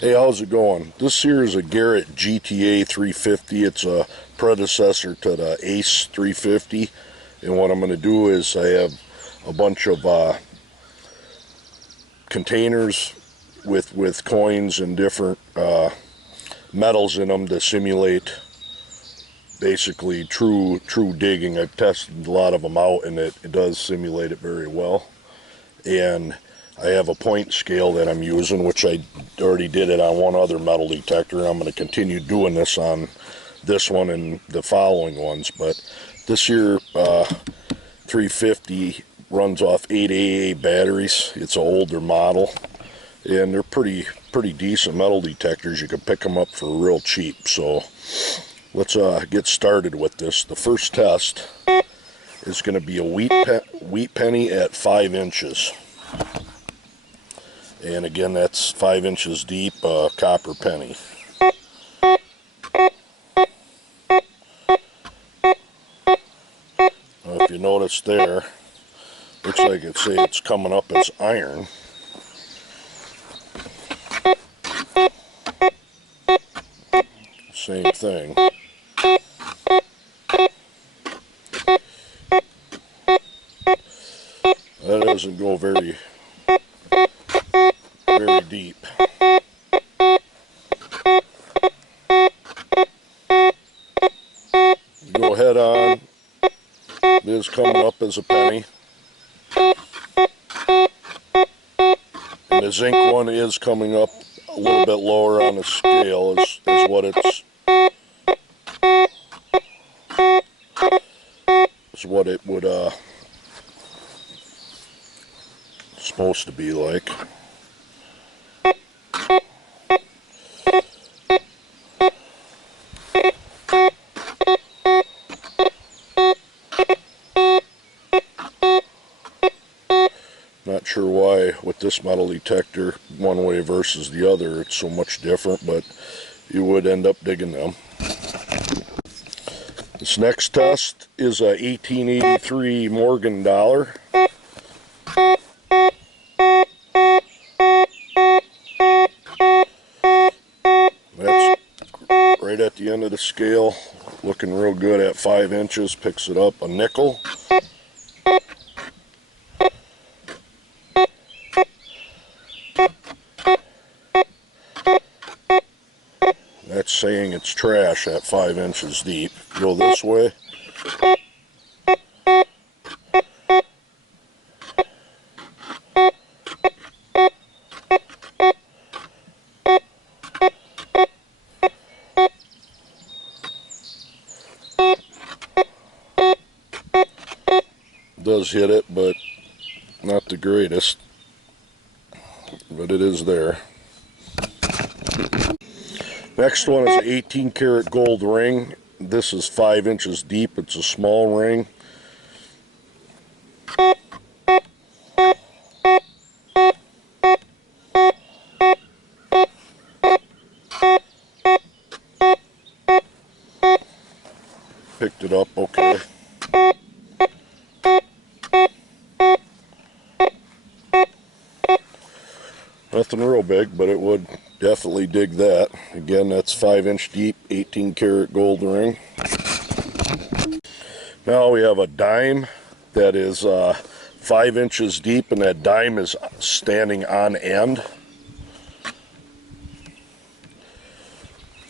Hey, how's it going? This here is a Garrett GTA 350. It's a predecessor to the Ace 350. And what I'm going to do is I have a bunch of containers with coins and different metals in them to simulate basically true digging. I've tested a lot of them out and it does simulate it very well. And I have a point scale that I'm using, which I already did it on one other metal detector. I'm going to continue doing this on this one and the following ones. But this here 350 runs off 8 AA batteries. It's an older model, and they're pretty decent metal detectors. You can pick them up for real cheap. So let's get started with this. The first test is going to be a wheat penny at 5 inches. And again, that's 5 inches deep, copper penny. Now, if you notice there, looks like it's coming up as iron. Same thing. That doesn't go very deep. Go head on. It is coming up as a penny. And the zinc one is coming up a little bit lower on the scale is what it would supposed to be like. Not sure why with this metal detector, one way versus the other, it's so much different, but you would end up digging them. This next test is a 1883 Morgan dollar. That's right at the end of the scale, looking real good at 5 inches, picks it up. A nickel. That's saying it's trash at 5 inches deep. Go this way. Does hit it, but not the greatest. But it is there. Next one is an 18 karat gold ring. This is 5 inches deep. It's a small ring. Picked it up okay. Nothing real big, but it would definitely dig that. Again, that's 5 inch deep, 18 karat gold ring. Now we have a dime that is 5 inches deep, and that dime is standing on end.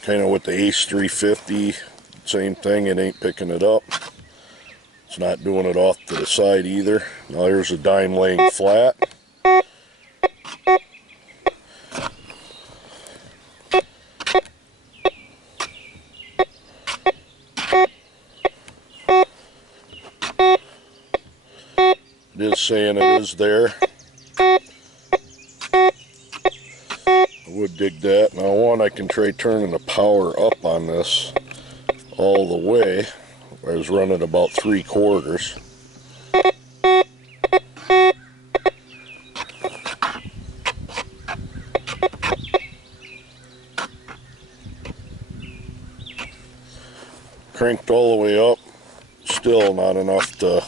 Kind of with the Ace 350, same thing, it ain't picking it up. It's not doing it off to the side either. Now here's a dime laying flat. It is saying it is there. I would dig that. Now I can try turning the power up on this all the way. I was running about 3/4. Cranked all the way up, still not enough to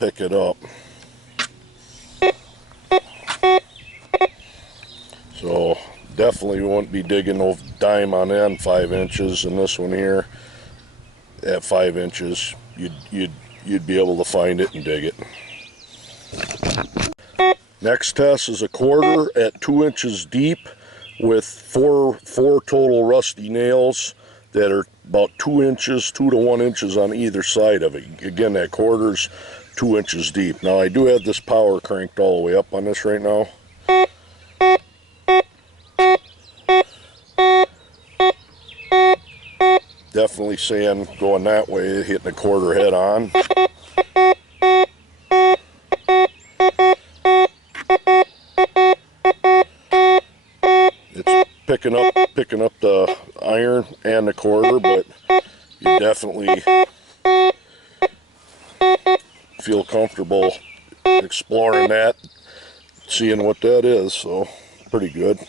pick it up. So definitely won't be digging no dime on end 5 inches, and this one here at 5 inches you'd be able to find it and dig it. Next test is a quarter at 2 inches deep with four total rusty nails that are about 2 inches, 2 to 1 inches on either side of it. Again, that quarter's 2 inches deep. Now I do have this power cranked all the way up on this right now. Definitely saying going that way, hitting the quarter head on. It's picking up the iron and the quarter, but you definitely feel comfortable exploring that, seeing what that is, so pretty good.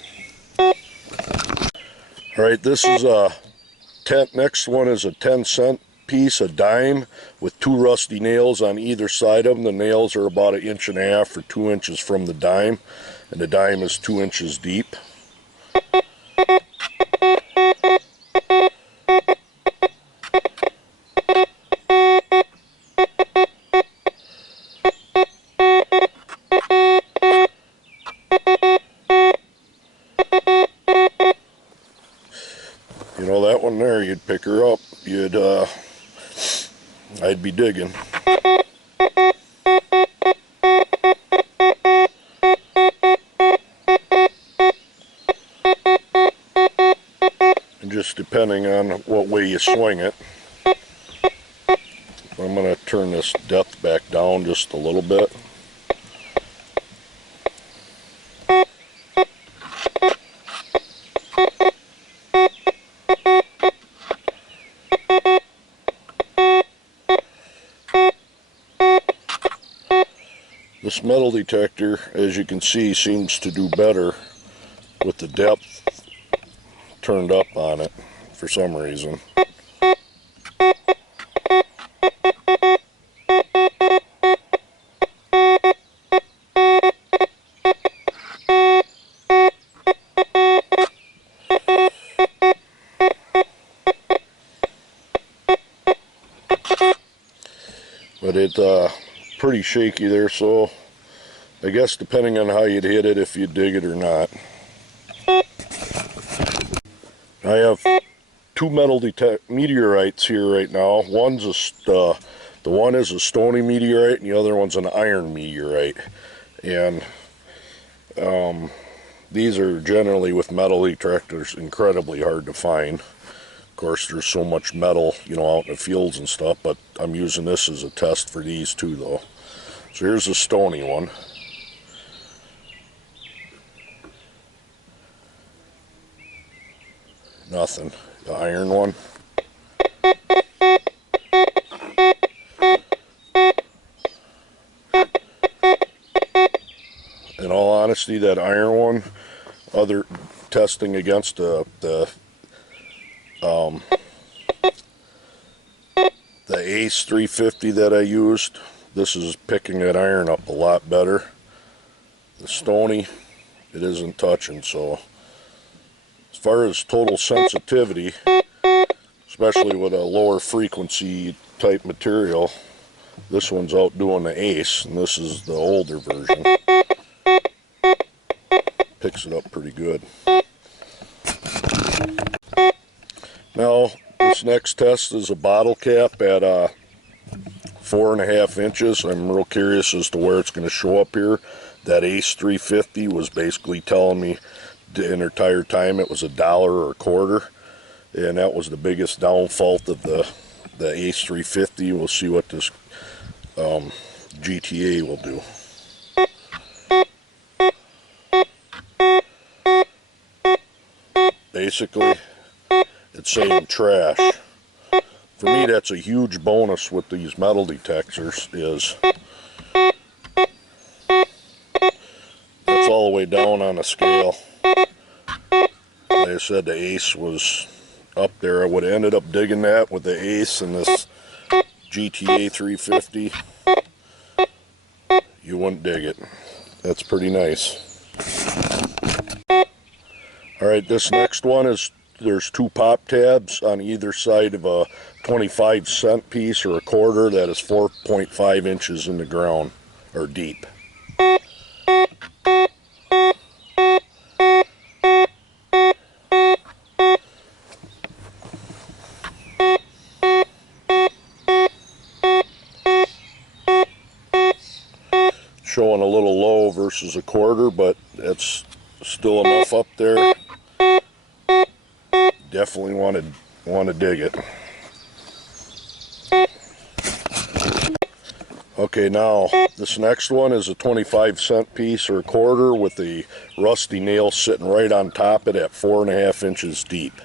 Alright, this is a next one is a 10-cent piece, a dime, with 2 rusty nails on either side of them. The nails are about 1.5 inches or 2 inches from the dime, and the dime is 2 inches deep. You know, that one there, you'd pick her up, I'd be digging. And just depending on what way you swing it. I'm going to turn this depth back down just a little bit. This metal detector, as you can see, seems to do better with the depth turned up on it for some reason. But it's pretty shaky there, so I guess depending on how you'd hit it, if you'd dig it or not. I have 2 metal meteorites here right now. The one is a stony meteorite, and the other one's an iron meteorite. And these are generally, with metal detectors, incredibly hard to find. Of course, there's so much metal, you know, out in the fields and stuff, but I'm using this as a test for these two, though. So here's a stony one. Nothing. The iron one. In all honesty, that iron one, other testing against the Ace 350 that I used, this is picking that iron up a lot better. The stony, it isn't touching. So as far as total sensitivity, especially with a lower frequency type material, this one's outdoing the Ace, and this is the older version. Picks it up pretty good. Now, this next test is a bottle cap at 4.5 inches. I'm real curious as to where it's going to show up here. That Ace 350 was basically telling me the entire time it was $1 or a quarter, and that was the biggest downfall of the Ace 350. We'll see what this GTA will do. Basically, it's saying trash. For me, that's a huge bonus with these metal detectors, is that's all the way down on the scale. Like I said, the Ace was up there. I would have ended up digging that with the Ace and this GTA 350. You wouldn't dig it. That's pretty nice. Alright, this next one is, there's 2 pop tabs on either side of a 25-cent piece or a quarter that is 4.5 inches in the ground, or deep. Showing a little low versus a quarter, but that's still enough up there. Definitely want to dig it. Okay, now this next one is a 25-cent piece or a quarter with the rusty nail sitting right on top of it at 4.5 inches deep.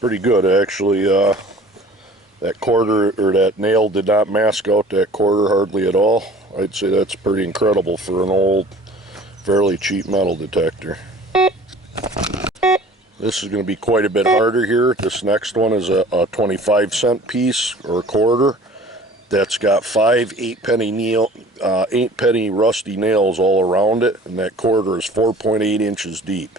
Pretty good, actually. That quarter, or that nail, did not mask out that quarter hardly at all. I'd say that's pretty incredible for an old, fairly cheap metal detector. This is going to be quite a bit harder here. This next one is a 25-cent piece or a quarter that's got 5 8-penny rusty nails all around it, and that quarter is 4.8 inches deep.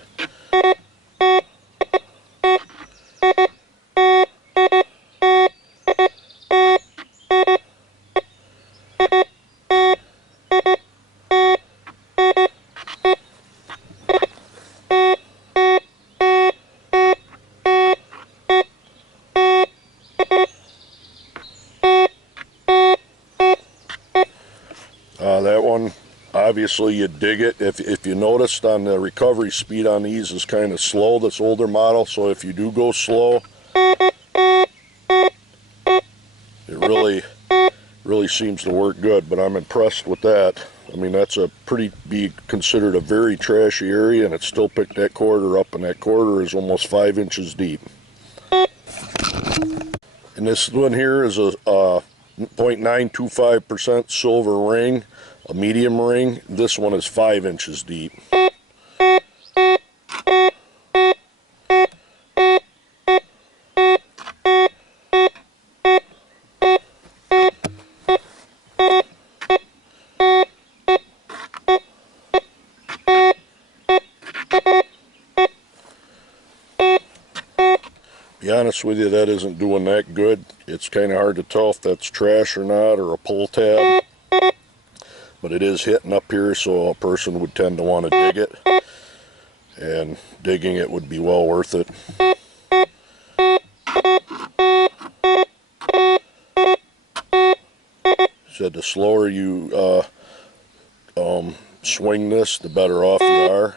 That one, obviously you dig it. If you noticed on the recovery speed on these is kind of slow, this older model, so if you do go slow, it really seems to work good, but I'm impressed with that. I mean, that's be considered a very trashy area, and it still picked that quarter up, and that quarter is almost 5 inches deep. And this one here is a 0.925% silver ring, a medium ring. This one is 5 inches deep. Be honest with you, that isn't doing that good. It's kind of hard to tell if that's trash or not, or a pull tab. But it is hitting up here, so a person would tend to want to dig it. And digging it would be well worth it. Said the slower you swing this, the better off you are.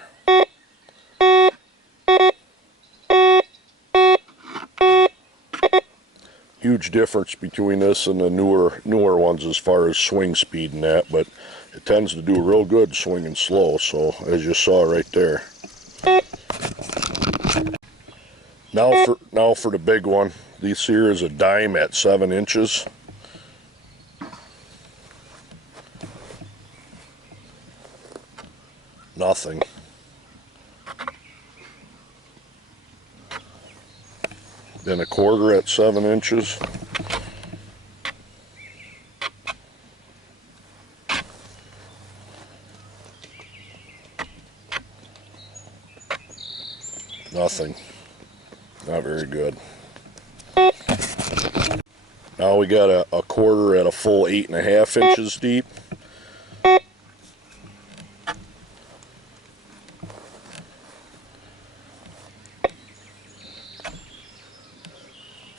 Huge difference between this and the newer ones as far as swing speed and that, but it tends to do real good swinging slow, so as you saw right there. Now for the big one. This here is a dime at 7 inches. Nothing. Then a quarter at 7 inches. Nothing. Not very good. Now we got a quarter at a full 8.5 inches deep.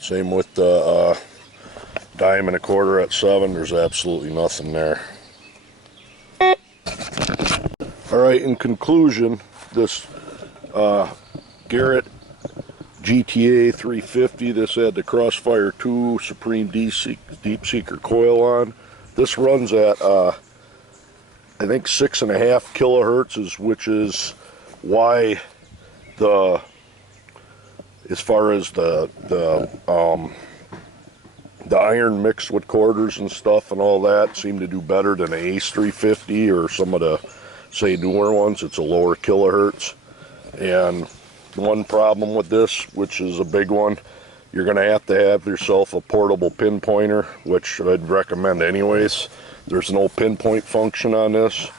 Same with the dime and a quarter at 7. There's absolutely nothing there. Alright, in conclusion, this Garrett GTA 350, this had the Crossfire 2 Supreme Deep Seeker coil on. This runs at I think 6.5 kilohertz, which is why as far as the iron mixed with quarters and stuff and all that seemed to do better than an Ace 350 or some of the say newer ones, it's a lower kilohertz. And one problem with this, which is a big one, you're going to have yourself a portable pinpointer, which I'd recommend anyways. There's no pinpoint function on this,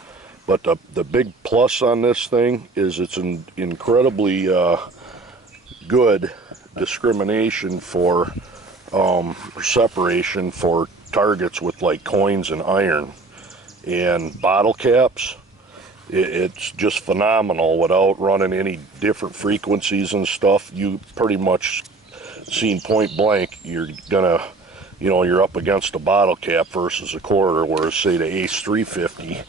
but the big plus on this thing is it's an incredibly good discrimination for separation for targets with like coins and iron and bottle caps. It's just phenomenal without running any different frequencies and stuff. You pretty much seen point blank, you're gonna, you're up against a bottle cap versus a quarter, whereas say the Ace 350,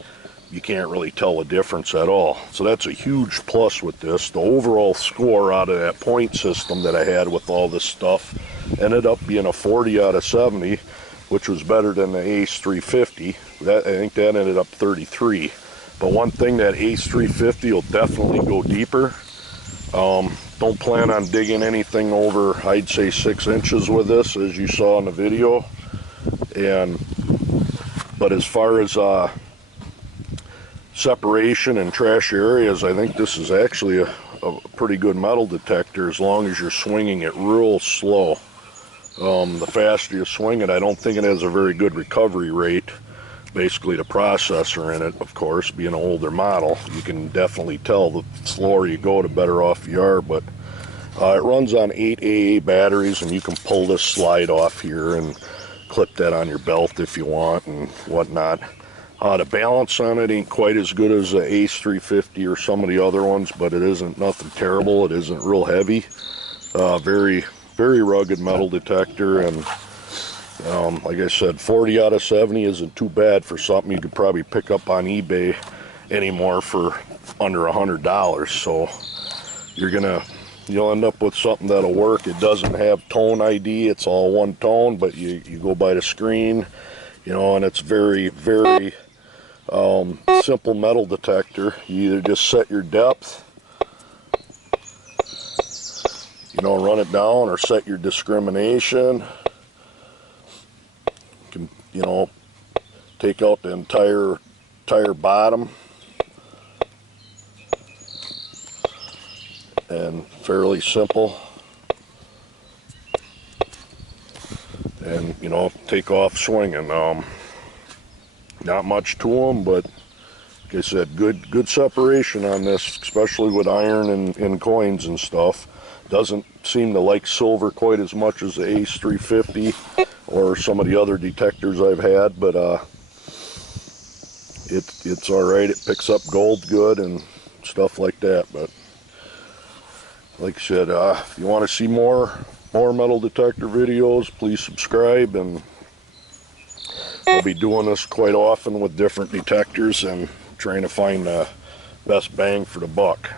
you can't really tell a difference at all. So that's a huge plus with this. The overall score out of that point system that I had with all this stuff ended up being a 40 out of 70, which was better than the Ace 350. I think that ended up 33. But one thing, that Ace 350 will definitely go deeper. Don't plan on digging anything over, I'd say 6 inches with this, as you saw in the video. But as far as separation and trash areas, I think this is actually a pretty good metal detector, as long as you're swinging it real slow. The faster you swing it, I don't think it has a very good recovery rate. Basically the processor in it, of course, being an older model, you can definitely tell the slower you go, the better off you are. But it runs on 8 AA batteries, and you can pull this slide off here and clip that on your belt if you want and whatnot. The balance on it ain't quite as good as the Ace 350 or some of the other ones, but it isn't nothing terrible. It isn't real heavy. Very, very rugged metal detector, and like I said, 40 out of 70 isn't too bad for something you could probably pick up on eBay anymore for under $100. So you'll end up with something that'll work. It doesn't have tone ID, it's all one tone, but you go by the screen, and it's very, very simple metal detector. You either just set your depth, run it down, or set your discrimination. You can, take out the entire bottom, and fairly simple. And take off swinging. Not much to them, but like I said, good separation on this, especially with iron and coins and stuff. Doesn't seem to like silver quite as much as the Ace 350 or some of the other detectors I've had, but it's all right. It picks up gold good and stuff like that. But like I said, if you want to see more metal detector videos, please subscribe, and I'll be doing this quite often with different detectors and trying to find the best bang for the buck.